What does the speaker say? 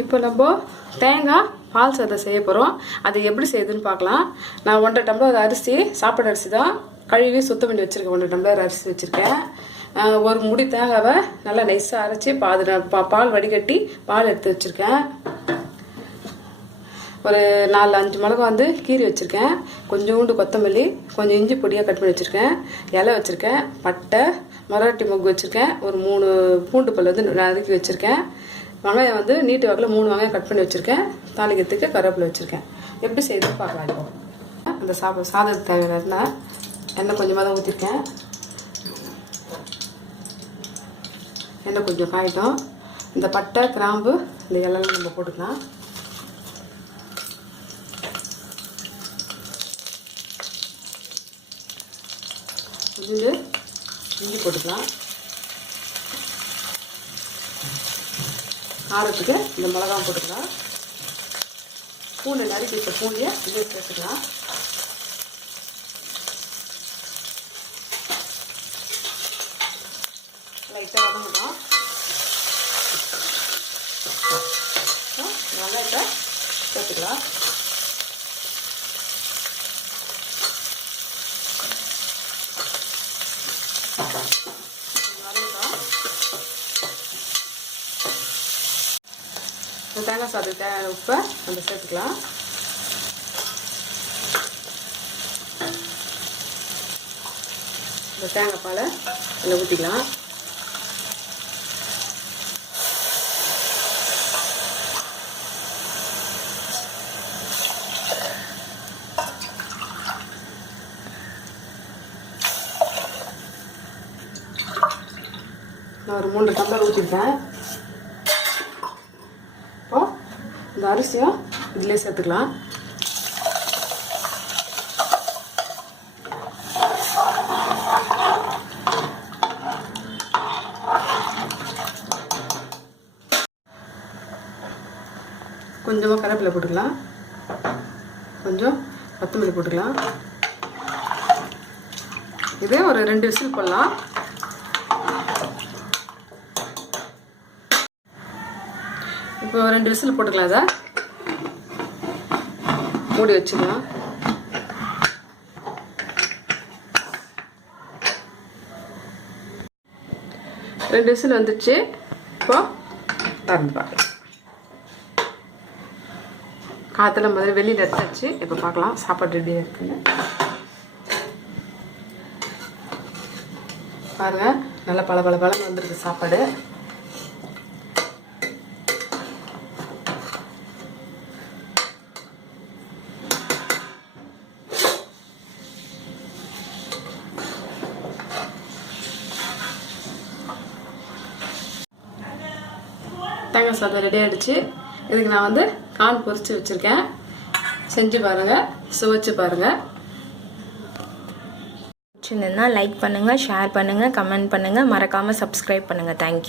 இப்போ நம்ம தேங்காய் பால் சாதம் செய்ய போகிறோம். அது எப்படி செய்யுதுன்னு பார்க்கலாம். நான் 1.5 டம்ளர் அரிசி, சாப்பாடு அரிசி தான், கழுவி சுத்தம் பண்ணி வச்சுருக்கேன். 1.5 டம்ளர் அரிசி வச்சுருக்கேன். ஒரு முடி தேங்காவை நல்லா நைஸாக அரைச்சி பால் வடிகட்டி பால் எடுத்து வச்சுருக்கேன். ஒரு 4-5 மிளகா வந்து கீரி வச்சுருக்கேன். கொஞ்சோண்டு கொத்தமல்லி, கொஞ்சம் இஞ்சி பொடியாக கட் பண்ணி வச்சுருக்கேன். இலை வச்சுருக்கேன். பட்டை, மராட்டி மொக்கு வச்சுருக்கேன். ஒரு 3 பூண்டு பல் வந்து நறுக்கி வச்சுருக்கேன். வெங்காயம் வந்து நீட்டு வாக்கில் 3 வெங்காயம் கட் பண்ணி வச்சுருக்கேன். தாளிக்கிறதுக்கு கருவேப்பிலை வச்சுருக்கேன். எப்படி செய்யுதுன்னு பார்க்கலாம். இப்போ அந்த சாதத்துக்கு தேவையான எண்ணெய் கொஞ்சமாக தான் ஊற்றிருக்கேன். எண்ணெய் கொஞ்சம் காயிட்டும். இந்த பட்டை, கிராம்பு, இந்த இலைலாம் நம்ம போட்டுக்கலாம். கொஞ்சம் இஞ்சி போட்டுக்கலாம். காரத்துக்கு இந்த மிளகாய் போட்டுக்கலாம். பூண்டு நறுக்கி வச்ச பூண்டியை இதை சேர்த்துக்கலாம். லைட்டாக வதங்கலாம். வெங்காயத்தை சேர்த்துக்கலாம். தேங்காய் சாதத்துக்கு உப்பை நம்ம சேர்த்துக்கலாம். இந்த தேங்காய் பாலை அதில் ஊற்றிக்கலாம். நான் ஒரு 3 டம்ளர் ஊற்றிருக்கேன். இந்த அரிசியும் இதிலே சேர்த்துக்கலாம். கொஞ்சமாக கருவேப்பிலை போட்டுக்கலாம். கொஞ்சம் கொத்தமல்லி போட்டுக்கலாம். இதே ஒரு 2 விசில் போடலாம். இப்போ 2 விசில் போட்டுக்கலாம். அதை மூடி வச்சுக்கலாம். ரெண்டு விசில் வந்துடுச்சு. இப்போ திறந்து பார்க்கலாம். காற்றுல முதல்ல வெளியில் எடுத்தாச்சு. இப்போ பார்க்கலாம் சாப்பாடு ரெடியாக இருக்குன்னு. பாருங்கள், நல்லா பழம் வந்துருக்கு சாப்பாடு. தேங்காய் சாதம் ரெடி ஆகிடுச்சு. இதுக்கு நான் வந்து கான் பொரிச்சு வச்சுருக்கேன். செஞ்சு பாருங்கள், சுவைச்சு பாருங்கள். பிடிச்சிருந்ததுன்னா லைக் பண்ணுங்கள், ஷேர் பண்ணுங்கள், கமெண்ட் பண்ணுங்கள், மறக்காமல் சப்ஸ்கிரைப் பண்ணுங்கள். தேங்க்யூ.